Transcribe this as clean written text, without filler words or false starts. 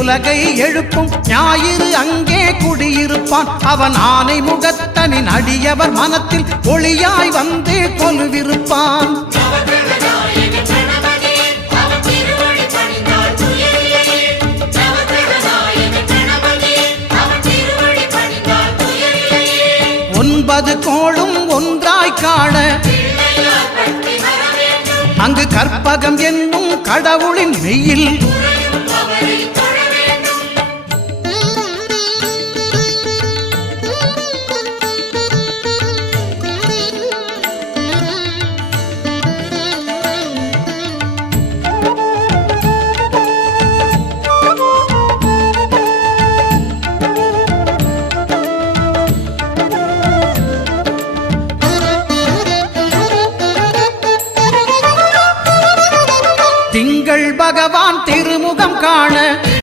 உலகை எழுப்பும் ஞாயிறு அங்கே குடியிருப்பான். அவன் ஆனை முகத்தனின் அடியவர் மனத்தில் ஒளியாய் வந்து கொலுவிருப்பான். ஒன்பது கோளும் ஒன்றாய் காண அங்கு கற்பகம் என்னும் கடவுளின் மெய்யில் திங்கள் பகவான் திருமுகம் காண